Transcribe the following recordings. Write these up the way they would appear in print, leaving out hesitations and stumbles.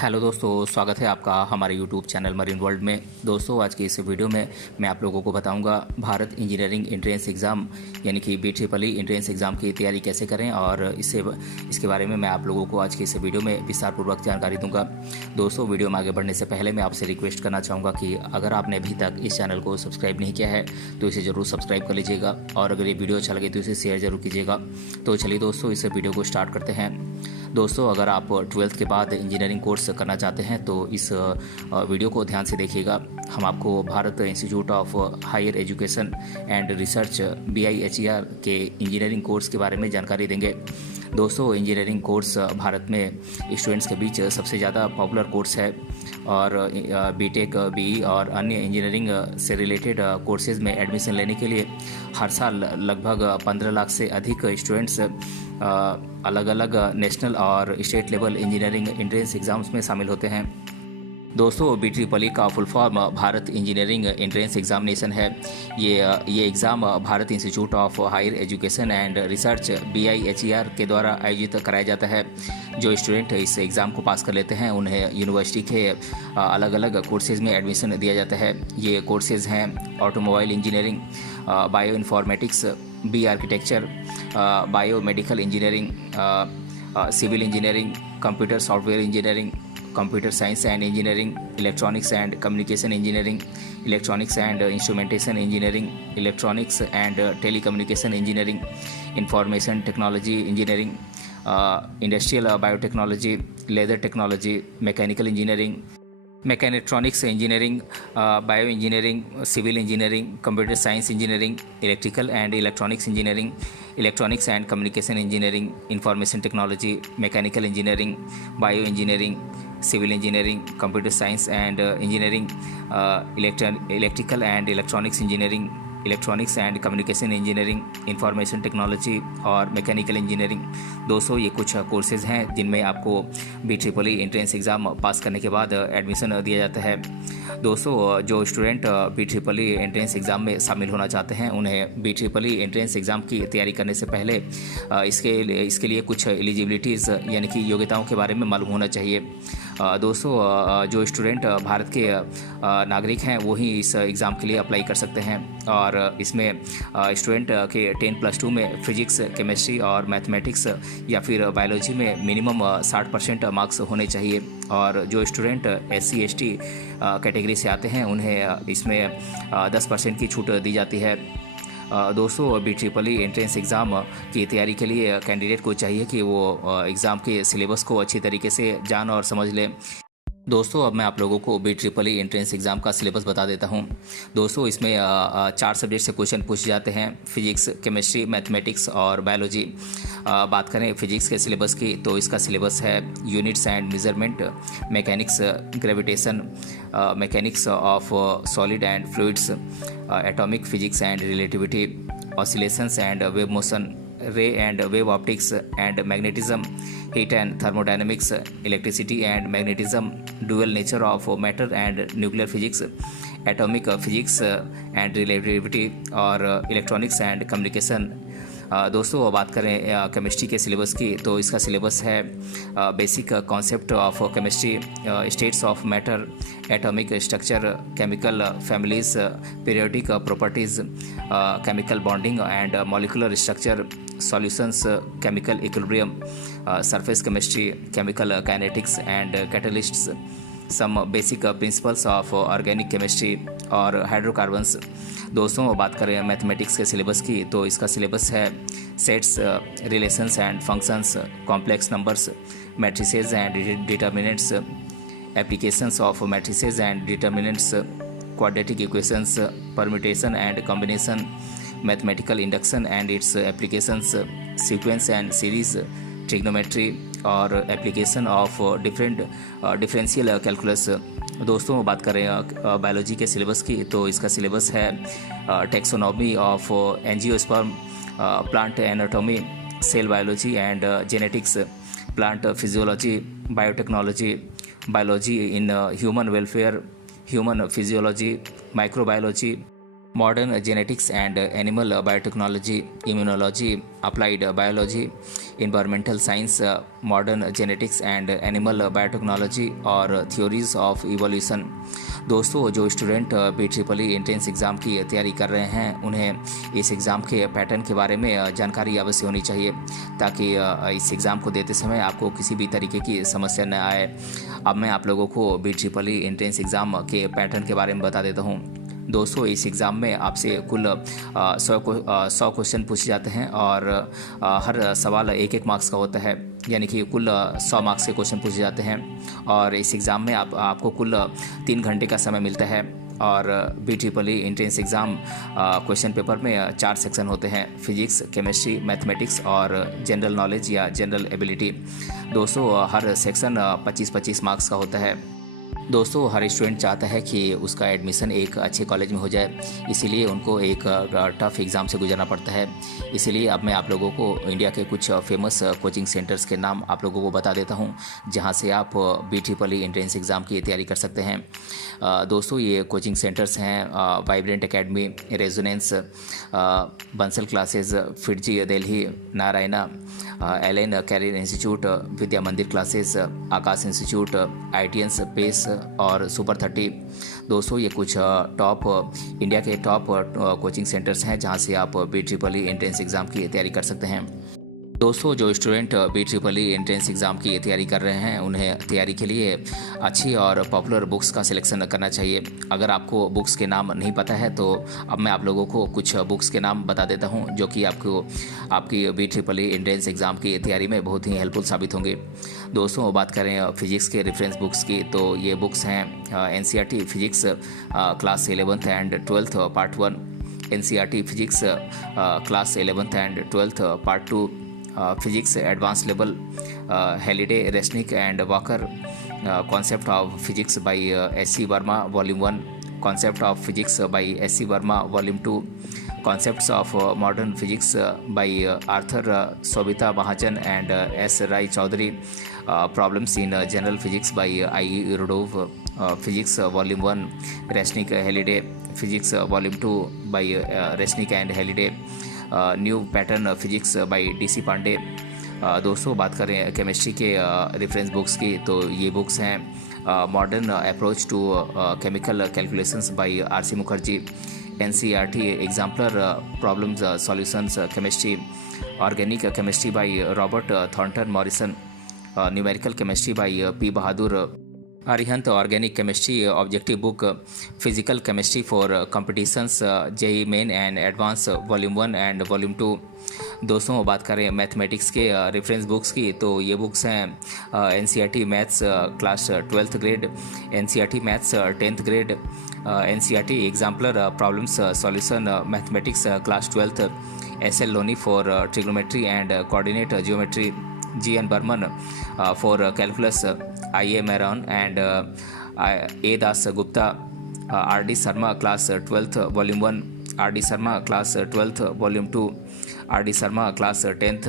Hello दोस्तों, स्वागत है आपका हमारे यूट्यूब चैनल मरीन वर्ल्ड में। दोस्तों, आज की इस वीडियो में मैं आप लोगों को बताऊंगा भारत इंजीनियरिंग एंट्रेंस एग्ज़ाम यानी कि BEE एंट्रेंस एग्ज़ाम की तैयारी कैसे करें और इसके बारे में मैं आप लोगों को आज की इस वीडियो में विस्तारपूर्वक जानकारी दूंगा। दोस्तों, वीडियो में आगे बढ़ने से पहले मैं आपसे रिक्वेस्ट करना चाहूँगा कि अगर आपने अभी तक इस चैनल को सब्सक्राइब नहीं किया है तो इसे ज़रूर सब्सक्राइब कर लीजिएगा और अगर ये वीडियो अच्छा लगे तो इसे शेयर ज़रूर कीजिएगा। तो चलिए दोस्तों, इस वीडियो को स्टार्ट करते हैं। दोस्तों, अगर आप 12th के बाद इंजीनियरिंग कोर्स करना चाहते हैं तो इस वीडियो को ध्यान से देखिएगा। हम आपको Bharat institute of higher education and research BIHER के इंजीनियरिंग कोर्स के बारे में जानकारी देंगे। दोस्तों, इंजीनियरिंग कोर्स भारत में स्टूडेंट्स के बीच सबसे ज़्यादा पॉपुलर कोर्स है और BTech, BE और अन्य इंजीनियरिंग से रिलेटेड कोर्सेज़ में एडमिशन लेने के लिए हर साल लगभग 15 लाख से अधिक स्टूडेंट्स अलग अलग नेशनल और state level engineering entrance exams में शामिल होते हैं। दोस्तों, BEE का full form Bharat engineering entrance examination है। ये exam Bharat institute of higher education and research BIHER के द्वारा आयोजित कराया जाता है। जो स्टूडेंट इस एग्ज़ाम को पास कर लेते हैं उन्हें यूनिवर्सिटी के अलग अलग कोर्सेज़ में एडमिशन दिया जाता है। ये कोर्सेज़ हैं automobile engineering, bio informatics, B architecture, bio medical engineering, civil engineering, computer software engineering, computer science and engineering, electronics and communication engineering, electronics and instrumentation engineering, electronics and telecommunication engineering, information technology engineering, industrial biotechnology, leather technology, mechanical engineering, mechatronics engineering, bio engineering, civil engineering, computer science engineering, electrical and electronics engineering, electronics and communication engineering, information technology, mechanical engineering, bio engineering, civil engineering, computer science and engineering, electrical and electronics engineering, electronics and communication engineering, information technology और mechanical engineering. दोस्तों, ये कुछ courses हैं जिनमें आपको BEE entrance exam pass करने के बाद एडमिशन दिया जाता है। दोस्तों, जो स्टूडेंट BEE एंट्रेंस एग्ज़ाम में शामिल होना चाहते हैं उन्हें BEE एंट्रेंस एग्ज़ाम की तैयारी करने से पहले इसके लिए कुछ एलिजिबिलिटीज़ यानी कि योग्यताओं के बारे में मालूम होना चाहिए। दोस्तों, जो स्टूडेंट भारत के नागरिक हैं वो ही इस एग्ज़ाम के लिए अप्लाई कर सकते हैं और इसमें स्टूडेंट के 10+2 में फिजिक्स, केमिस्ट्री और मैथमेटिक्स या फिर बायोलॉजी में मिनिमम 60% मार्क्स होने चाहिए और जो स्टूडेंट SC ST कैटेगरी से आते हैं उन्हें इसमें 10% की छूट दी जाती है। दोस्तों, BEE एंट्रेंस एग्ज़ाम की तैयारी के लिए कैंडिडेट को चाहिए कि वो एग्ज़ाम के सिलेबस को अच्छी तरीके से जान और समझ लें। दोस्तों, अब मैं आप लोगों को BEE एंट्रेंस एग्ज़ाम का सिलेबस बता देता हूं। दोस्तों, इसमें 4 सब्जेक्ट से क्वेश्चन पूछे जाते हैं, फिजिक्स, केमिस्ट्री, मैथमेटिक्स और बायोलॉजी। बात करें फिजिक्स के सिलेबस की तो इसका सिलेबस है units and measurement, mechanics, gravitation, mechanics of solid and fluids, atomic physics and relativity, oscillations and wave motion, ray and wave optics and magnetism, heat and thermodynamics, electricity and magnetism, dual nature of matter and nuclear physics, atomic physics and relativity और electronics and communication। दोस्तों, बात करें chemistry के syllabus की तो इसका syllabus है basic concept of chemistry, states of matter, atomic structure, chemical families, periodic properties, chemical bonding and molecular structure, solutions, chemical equilibrium, surface chemistry, chemical kinetics and catalysts, some basic principles of organic chemistry और hydrocarbons. दोस्तों, बात करें mathematics के syllabus की तो इसका syllabus है sets, relations and functions, complex numbers, matrices and determinants, applications of matrices and determinants, quadratic equations, permutation and combination, mathematical induction and it's applications, sequence and series, trigonometry और application of differential calculus. दोस्तों, बात करें biology के syllabus की तो इसका syllabus है taxonomy of angiosperm, plant anatomy, cell biology and genetics, plant physiology, biotechnology, biology in human welfare, human physiology, microbiology, modern genetics and animal biotechnology, immunology, applied biology, environmental science, modern genetics and animal biotechnology और theories of evolution. दोस्तों, जो student BEE entrance exam की तैयारी कर रहे हैं उन्हें इस एग्ज़ाम के पैटर्न के बारे में जानकारी अवश्य होनी चाहिए, ताकि इस एग्ज़ाम को देते समय आपको किसी भी तरीके की समस्या न आए। अब मैं आप लोगों को BEE एंट्रेंस एग्ज़ाम के पैटर्न के बारे में बता देता हूँ। दोस्तों, इस एग्ज़ाम में आपसे कुल 100 क्वेश्चन पूछे जाते हैं और हर सवाल 1-1 मार्क्स का होता है, यानी कि कुल 100 मार्क्स के क्वेश्चन पूछे जाते हैं। और इस एग्ज़ाम में आपको कुल 3 घंटे का समय मिलता है। और BEE entrance exam question paper में 4 सेक्शन होते हैं: फिजिक्स, केमिस्ट्री, मैथमेटिक्स और जनरल नॉलेज या जनरल एबिलिटी। दोस्तों, हर सेक्शन 25-25 मार्क्स का होता है। दोस्तों, हर स्टूडेंट चाहता है कि उसका एडमिशन एक अच्छे कॉलेज में हो जाए, इसीलिए उनको एक टफ एग्ज़ाम से गुजरना पड़ता है। इसीलिए अब मैं आप लोगों को इंडिया के कुछ फेमस कोचिंग सेंटर्स के नाम आप लोगों को बता देता हूं, जहां से आप BEE एंट्रेंस एग्ज़ाम की तैयारी कर सकते हैं। दोस्तों, ये कोचिंग सेंटर्स हैं Vibrant Academy, Resonance, Bansal Classes, FIITJEE Delhi, Narayana, Allen Career Institute, Vidya Mandir Classes, Aakash Institute, ITNS, Pace और सुपर 30। दोस्तों, ये कुछ इंडिया के टॉप कोचिंग सेंटर्स हैं जहां से आप BEE एंट्रेंस एग्ज़ाम की तैयारी कर सकते हैं। दोस्तों, जो स्टूडेंट BEE एंट्रेंस एग्ज़ाम की तैयारी कर रहे हैं उन्हें तैयारी के लिए अच्छी और पॉपुलर बुक्स का सिलेक्शन करना चाहिए। अगर आपको बुक्स के नाम नहीं पता है तो अब मैं आप लोगों को कुछ बुक्स के नाम बता देता हूं, जो कि आपको आपकी BEE एंट्रेंस एग्ज़ाम की तैयारी में बहुत ही हेल्पफुल साबित होंगे। दोस्तों, बात करें फिजिक्स के रेफरेंस बुक्स की, तो ये बुक्स हैं NCERT physics class 11th and 12th part 1, NCERT physics class 11th and 12th part 2, physics advance level, Halliday, Resnick and Walker, concept of physics by SC Verma volume 1, concept of physics by SC Verma volume 2, concepts of modern physics by Arthur Shobhit Mahajan and S Rai Chaudhuri, problems in general physics by IE Irodov, physics volume 1, Resnick Halliday, physics volume 2 bye Resnick and Halliday, new pattern physics by DC Pandey. दोस्तों, बात करें chemistry के reference books की, तो ये books हैं modern approach to chemical calculations by RC Mukherjee, NCERT exemplar problems solutions chemistry, organic chemistry by Robert Thornton Morrison, numerical chemistry by P Bahadur, Arihant organic chemistry objective book, physical chemistry for competitions JEE main and advance volume 1 and volume 2। दोस्तों, बात करें mathematics के reference books की, तो ये books हैं NCERT maths class 12th grade, NCERT maths 10th grade, NCERT exemplar problems solution mathematics class 12th, SL Loney for trigonometry and coordinate geometry, GN Berman for calculus, IA Meron and A Das Gupta, RD Sharma class 12th volume 1, RD Sharma class 12th volume 2, RD Sharma class 10th,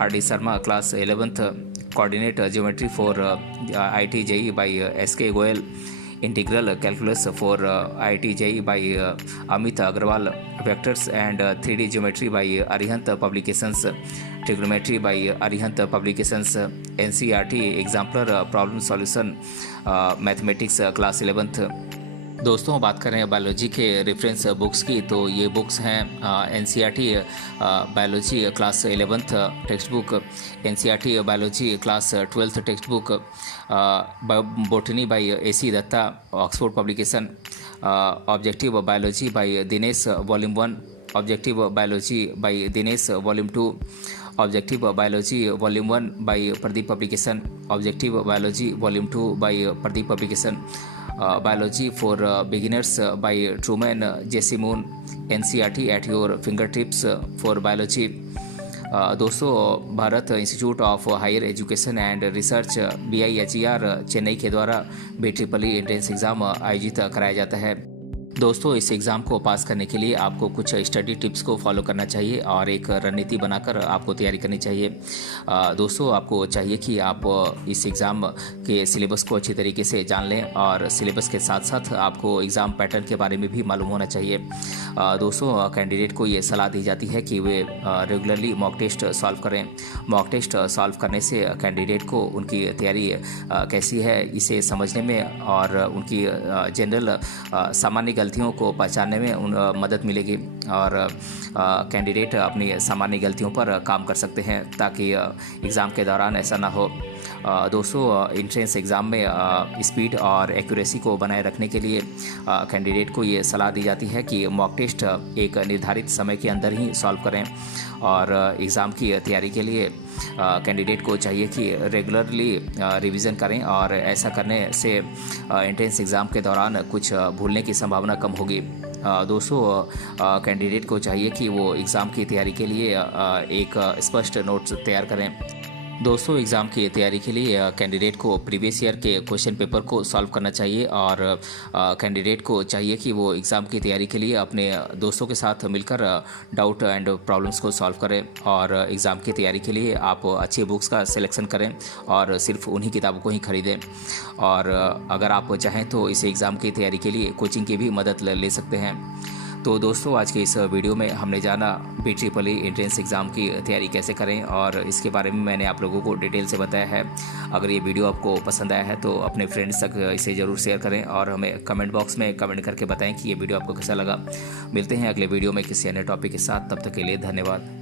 RD Sharma class 11th, coordinate geometry for IIT JEE by SK Goyal, integral calculus for IIT JEE by Amit Agrawal, vectors and 3D geometry by Arihant Publications, trigonometry by Arihant Publications, NCERT exemplar problem solution mathematics class 11th। दोस्तों, बात करें biology के reference books की, तो ये books हैं NCERT biology class 11th textbook, NCERT biology class 12th textbook, botany by AC Dutta, Oxford publication, objective biology by Dinesh volume 1, objective biology by Dinesh volume 2, objective biology volume 1 by Pradeep publication, objective biology volume 2 by Pradeep publication, biology for beginners by Trueman J C, NCERT at your fingertips for biology. दोस्तों, Bharat institute of higher education and research BIHER Chennai के द्वारा BEE entrance exam आयोजित कराया जाता है। दोस्तों इस exam को पास करने के लिए आपको कुछ स्टडी टिप्स को फॉलो करना चाहिए और एक रणनीति बनाकर आपको तैयारी करनी चाहिए। दोस्तों आपको चाहिए कि आप इस एग्ज़ाम के सिलेबस को अच्छी तरीके से जान लें और सिलेबस के साथ साथ आपको एग्ज़ाम पैटर्न के बारे में भी मालूम होना चाहिए। दोस्तों कैंडिडेट को ये सलाह दी जाती है कि वे रेगुलरली मॉक टेस्ट सॉल्व करें। मॉक टेस्ट सॉल्व करने से कैंडिडेट को उनकी तैयारी कैसी है इसे समझने में और उनकी जनरल सामान्य गलतियों को पहचानने में मदद मिलेगी और कैंडिडेट अपनी सामान्य गलतियों पर काम कर सकते हैं ताकि एग्ज़ाम के दौरान ऐसा ना हो। दोस्तों एंट्रेंस एग्ज़ाम में स्पीड और एक्यूरेसी को बनाए रखने के लिए कैंडिडेट को ये सलाह दी जाती है कि मॉक टेस्ट एक निर्धारित समय के अंदर ही सॉल्व करें और एग्ज़ाम की तैयारी के लिए कैंडिडेट को चाहिए कि रेगुलरली रिवीजन करें और ऐसा करने से एंट्रेंस एग्ज़ाम के दौरान कुछ भूलने की संभावना कम होगी। दोस्तों कैंडिडेट को चाहिए कि वो एग्ज़ाम की तैयारी के लिए एक स्पष्ट नोट्स तैयार करें। दोस्तों एग्ज़ाम की तैयारी के लिए कैंडिडेट को प्रीवियस ईयर के क्वेश्चन पेपर को सॉल्व करना चाहिए और कैंडिडेट को चाहिए कि वो एग्ज़ाम की तैयारी के लिए अपने दोस्तों के साथ मिलकर डाउट एंड प्रॉब्लम्स को सॉल्व करें और एग्ज़ाम की तैयारी के लिए आप अच्छी बुक्स का सिलेक्शन करें और सिर्फ उन्हीं किताबों को ही खरीदें। और अगर आप चाहें तो इस एग्ज़ाम की तैयारी के लिए कोचिंग की भी मदद ले सकते हैं। तो दोस्तों आज के इस वीडियो में हमने जाना BEE एंट्रेंस एग्ज़ाम की तैयारी कैसे करें और इसके बारे में मैंने आप लोगों को डिटेल से बताया है। अगर ये वीडियो आपको पसंद आया है तो अपने फ्रेंड्स तक इसे ज़रूर शेयर करें और हमें कमेंट बॉक्स में कमेंट करके बताएं कि ये वीडियो आपको कैसा लगा। मिलते हैं अगले वीडियो में किसी अन्य टॉपिक के साथ, तब तक के लिए धन्यवाद।